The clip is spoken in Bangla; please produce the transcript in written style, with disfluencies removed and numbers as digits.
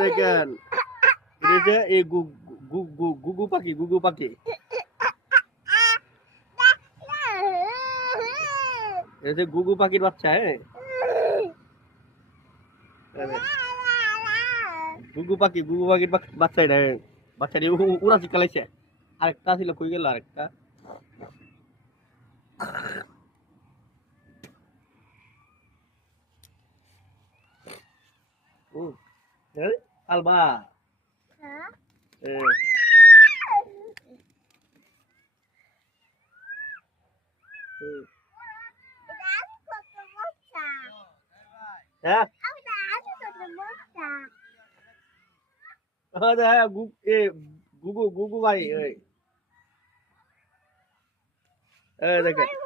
দেখেন এই যে এই গুগু পাখি গুগু পাখি এই যে গুগু পাখির বাচ্চা হ্যাঁ গুগু পাখির বাচ্চা এটা বাচ্চাটি উড়া শিখালাইছে আরেকটা ছিল কই গেল আরেকটা আলবা হ্যাঁ গুগু গুগু ভাই দেখেন